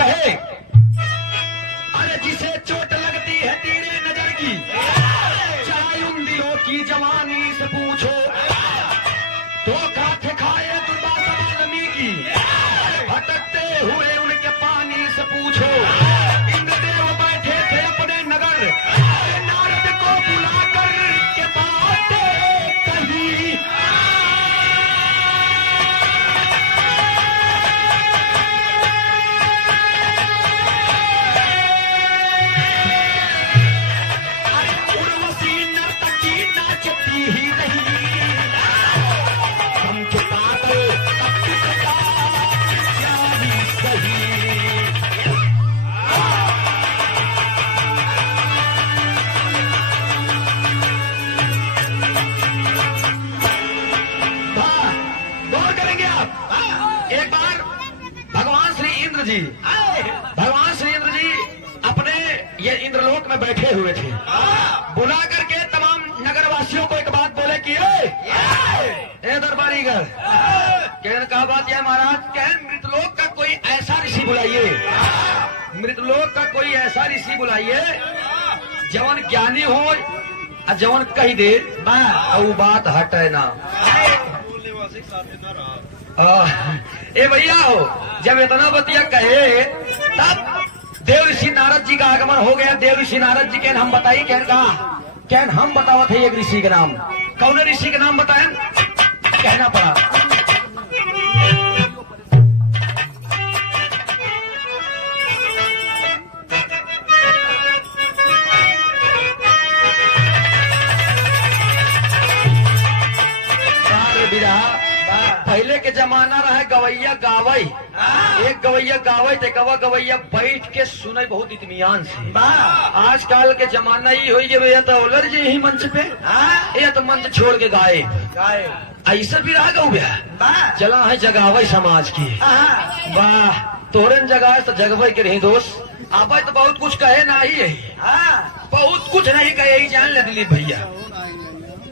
कहे, अरे जिसे चोट लगती है तेरे नजर की, चाहे उन दिलों की जवानी से पूछो, तो काथे खाए दुर्बास आलमी की, भटकते हुए उनके पानी से पूछो। इंद्रदेव बैठे थे अपने नगर, नारद को बुलाकर के बातें कही। उर्वशी नर्तकी नाचती ही नहीं, हम के पागल अब तुझका क्या ही सही। गौर करेंगे आप, एक बार भगवान श्री इंद्र जी, भगवान श्री इंद्र जी अपने ये इंद्रलोक में बैठे हुए थे। बुला करके तमाम नगरवासियों को एक बात बोले कि ए दरबारी घर, कहने कहा बात यह महाराज, कह मृतलोक का कोई ऐसा ऋषि बुलाइए, मृतलोक का कोई ऐसा ऋषि बुलाइए जवन ज्ञानी हो और जवन कही दे वो बात हटे ना। ए भैया हो, जब इतना बतिया कहे तब देव ऋषि नारद जी का आगमन हो गया। देव ऋषि नारद जी के हम बताइए, क्या हम बताओ थे एक ऋषि के नाम, कौन ऋषि के नाम बताए, कहना पड़ा। पहले के जमाना रहे गवैया गावई, एक गवैया गावई थे, गवैया बैठ के सुने बहुत इत्मीनान से। आजकल के जमाना ही हुई जब या तो ओलर जी ही मंच पे, या तो मंच छोड़ के गाए ऐसा भी रहा गौ चला है जगावई समाज की। वाह, तोरन जगह तो जगवई के रही दोस्त, आप तो बहुत कुछ कहे ना ही है, बहुत कुछ नहीं कहे ही जान ले दिलीप भैया।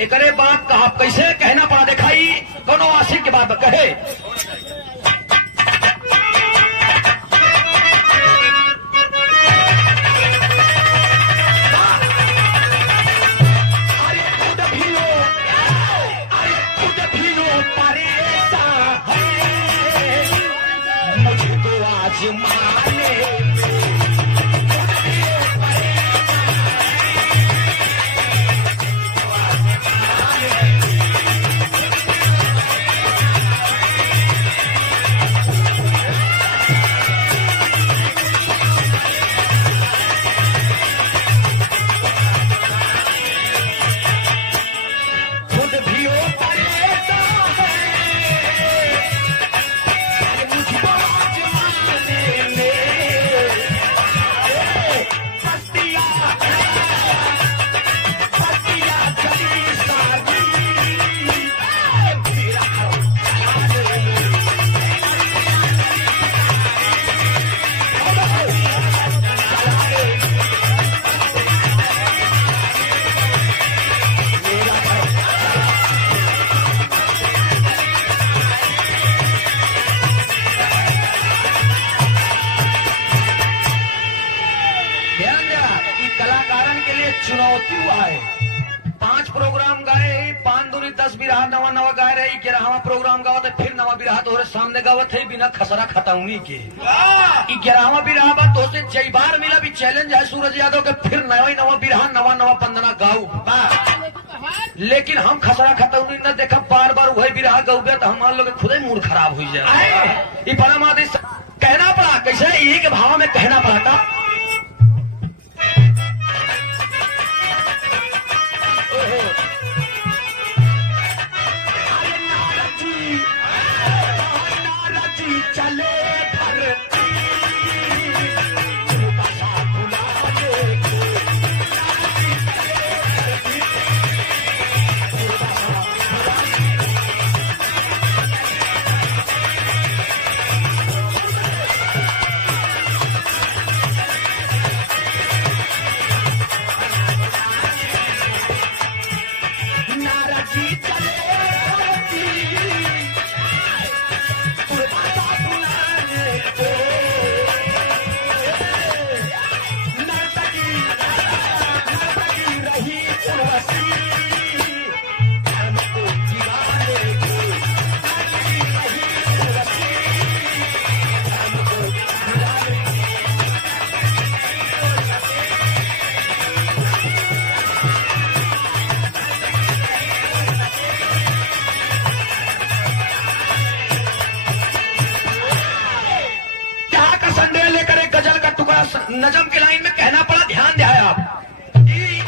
एकरे बात कहा कैसे कहना पड़ा, दिखाई कोनो आशिक के बात कहे। अरे खुद भी हो, अरे खुद भी हो परेसा है, मुझे तो आज माने चुनौती आए। 5 प्रोग्राम गाए, 5 दूनी 10 बिरहा नवा गाए रहे, 11वां प्रोग्राम गावत है, फिर नवा बिरहा तोहरे सामने गावत है बिना खसरा खतौनी के। 11वां बिरहा बात तो से जय बार मिला भी चैलेंज है सूरज यादव के, फिर नवा बिरहा नवा पंदना गाऊ। लेकिन हम खसरा खतौनी न देखा, बार बार वही बिरहा गाऊगे तो हमारे लोग खुद ही मूड खराब हो जाए। परमादि कहना पड़ा कैसे, यही के भाव में कहना पड़ा था। चले नजम की लाइन में कहना पड़ा, ध्यान दिया आप कि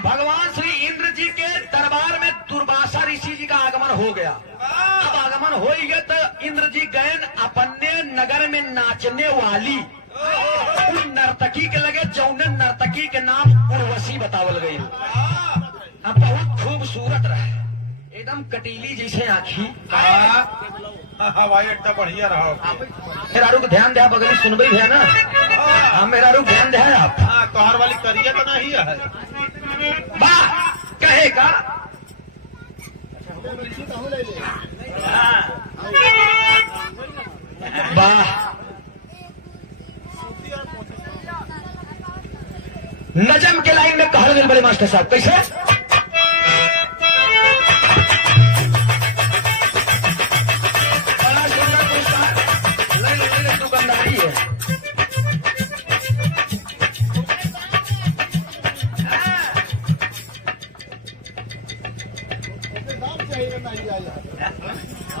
भगवान श्री इंद्र जी के दरबार में दुर्वासा ऋषि जी का आगमन हो गया। अब आगमन हो ही गया तो इंद्र जी गए अपने नगर में नाचने वाली उन नर्तकी के लगे, जौने नर्तकी के नाम उर्वशी बतावल गई। अब बहुत खूबसूरत रहे, एकदम कटीली जैसे आँखी। हवाई अड्डा बढ़िया रहा। मेरा रुख ध्यान दे, बगल सुनबई है ना। हाँ मेरा रुख ध्यान दे आप। हाँ तोहार वाली करिया तो नहीं है। वाह कहेगा वाह। नजम के लाइन में कहल गए बड़े मास्टर साहब कैसे? बड़ा सुंदर पुरस्कार ले दुकानदारी है।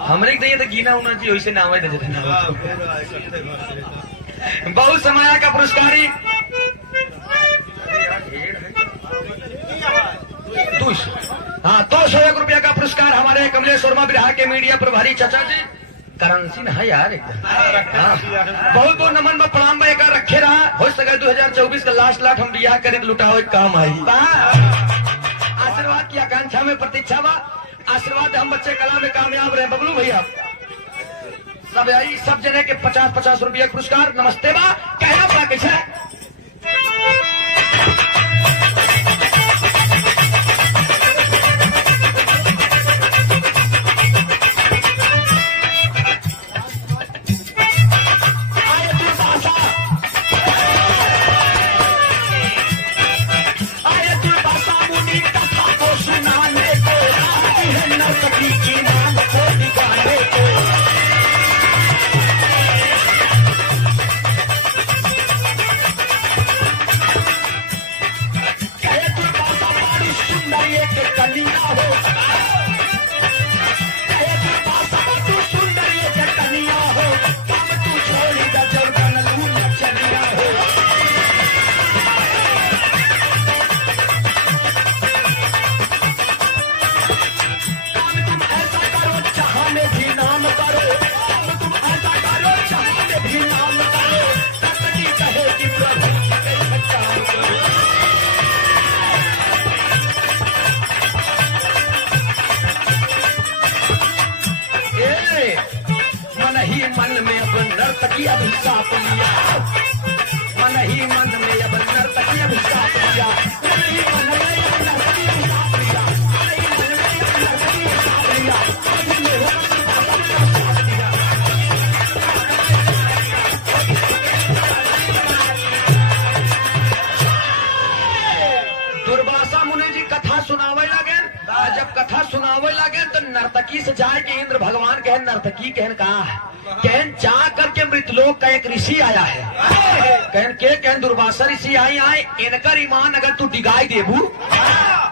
हमरे के तो गीना उना जी वैसे नाम है। बहुत समाया का पुरस्कारी 201 रुपया का पुरस्कार हमारे कमलेश वर्मा बिहार के मीडिया प्रभारी चाचा जी करंसी है यार एकदम। बहुत बहुत नमन में प्रणाम में एक रखे रहा। हो सके 2024 का लास्ट लाट हम बियाह करें तो लुटाओ काम आई। आशीर्वाद की आकांक्षा में प्रतीक्षा बा। आशीर्वाद हम बच्चे कला में कामयाब रहे। बबलू भैया सब आई सब जने के 50-50 रुपया पुरस्कार। नमस्ते बा कहना पड़ा कैसे? नर्तकी अभिशाप लिया, मन ही मन में अब नर्तकी अभिशाप लिया, मन ही मन में अब नर्तकी अभिशाप लिया, मन ही मन में अब नर्तकी अभिशाप लिया, मन ही मन में दुर्वासा मुनि जी कथा सुनावे लगे। जब कथा सुनावे लगे तो नर्तकी से जाए कि इंद्र भगवान कहन नर्तकी कहन कहा है, कहन जा करके मृतलोक का एक ऋषि आया है। कहन दुर्वासा ऋषि आए इनकर ईमान अगर तू डिगाई देबू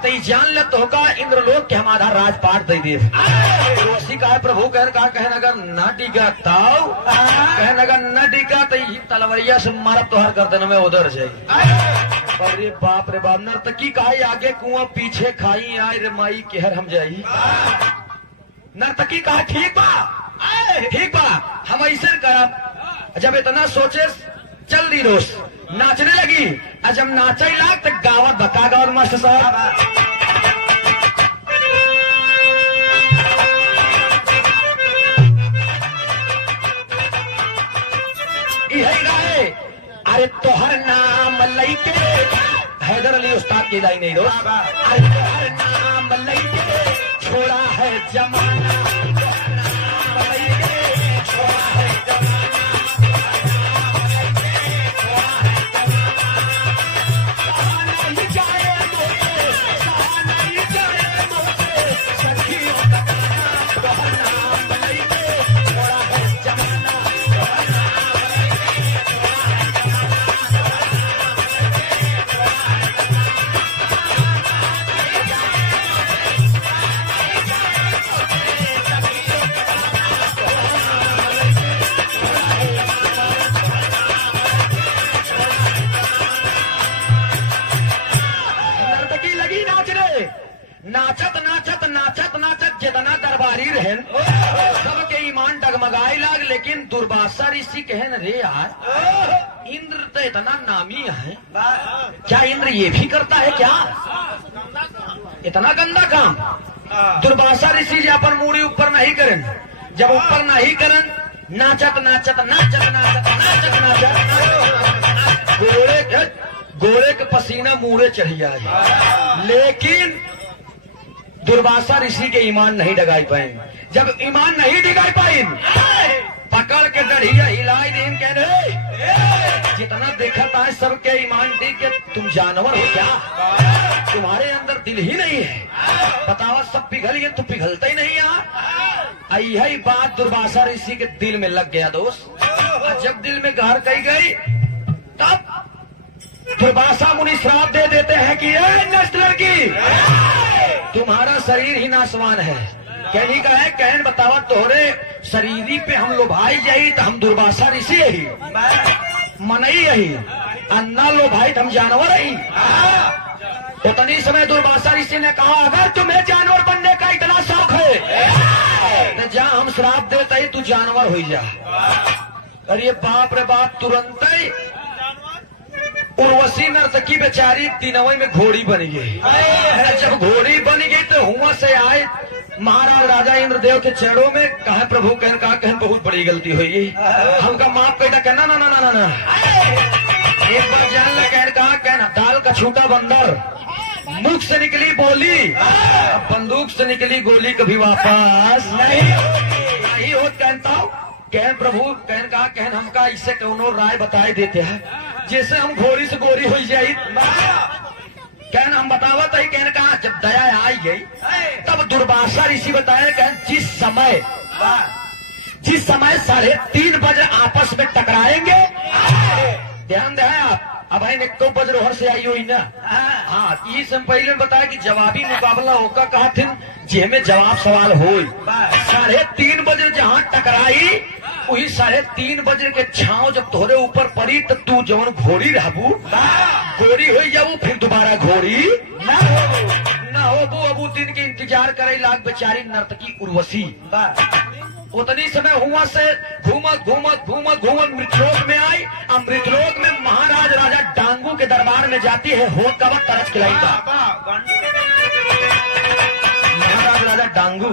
तो जान ले तो का इंद्रलोक के हमारा राजपाट दे दे। ऋषि कहा प्रभु कहन अगर न डिगा ताऊ कहन अगर न डिगा तो तलवरिया से मारब तोहर गर्दन में उधर जाये। अरे बाप रे बाप। नर्तकी कहा आगे कुआं पीछे खाई आए रे माई केहर हम जाई। नर्तकी कहा ठीक बा हम ऐसे करब। जब इतना सोचे चल दी रोज नाचने लगी। जब नाचे लाग तो गावत बता गाँव मास्टर साहब यही गाए अरे तोहर नाम लइके हैदर अली उस्ताद की लाइन नहीं दोस्त। अरे तोहर नाम लइके छोड़ा है जमाना, तोहर नाम लइके छोड़ा है जमाना, लेकिन दुर्वासा ऋषि कहे न रे यार, इंद्र तो इतना नामी है, क्या इंद्र ये भी करता है क्या, इतना गंदा काम। दुर्वासा ऋषि जी अपन मूड़ी ऊपर नहीं करें, जब ऊपर नहीं करें नाचत नाचत नाचत नाचत नाचत नाचत गोरे के पसीना मुड़े चढ़ जाए, लेकिन दुर्वासा ऋषि के ईमान नहीं डगाई पाए। जब ईमान नहीं डिगाई पाई, पकड़ के डढ़िया हिलाई दिन कह रहे जितना देखा था सबके ईमान डी के तुम जानवर हो क्या, तुम्हारे अंदर दिल ही नहीं है, बतावा सब पिघल गए तो पिघलता ही नहीं यार। यही बात दुर्वासा ऋषि के दिल में लग गया दोस्त, और जब दिल में घर कही गई तब दुर्वासा मुनि श्राप दे देते हैं कि ये नष्ट लड़की तुम्हारा शरीर ही नासवान है। कहनी का है कहन बतावा तोहरे शरीरी पे हम लोभाई जाई तो हम दुर्वासा ऋषि ही मनई यही, अन्ना लोभाई हम जानवर ही। उतनी समय दुर्वासा ऋषि ने कहा अगर तुम्हें जानवर बनने का इतना शौक है तो जा हम श्राप देते ही तू जानवर हो जा। अरे बाप रे बाप, तुरंत ही उर्वशी नर्तकी बेचारी तीनवे में घोड़ी बन गई। जब घोड़ी बन गई तो हुआ से आए महाराज राजा इंद्रदेव के चरणों में कहा प्रभु कहन कहा कहन बहुत बड़ी गलती हुई, हमका माफ कहता कहना ना ना ना ना ना, एक बार जान ले कहन कहा कहना दाल का छूटा बंदर मुख से निकली बोली, बंदूक से निकली गोली कभी वापस नहीं हो। कहता हूँ कहन प्रभु कहन कहा कहन हमका इससे कौनो राय बताए देते हैं जैसे हम घोड़ी से गोरी हो जाये, कहन हम बतावत है। कहन कहा जब दया आई गई तब दुर्वासा ऋषि बताया कहन जिस समय 3:30 बजे आपस में टकराएंगे, ध्यान दे आप अब भाई को बजरोहर से आई हुई ना, हाँ ये सब पहले बताया कि जवाबी मुकाबला होगा कहा थे जिसमें जवाब सवाल हो। 3:30 बजे जहाँ टकराई वही 3:30 बजे के छाव जब तोहरे ऊपर पड़ी तो तू जवन घोड़ी रहबू गोरी हो जाबू, फिर दोबारा घोड़ी ना हो अबू दिन के इंतजार करे लाग बेचारी नर्तकी उर्वशी। उतनी समय हुआ से घूमत घूमत घूमत घूमत मृतलोक में आई। मृतलोक में महाराज राजा डांगू के दरबार में जाती है, हो कब तरस खिलाई था महाराज राजा डांगू।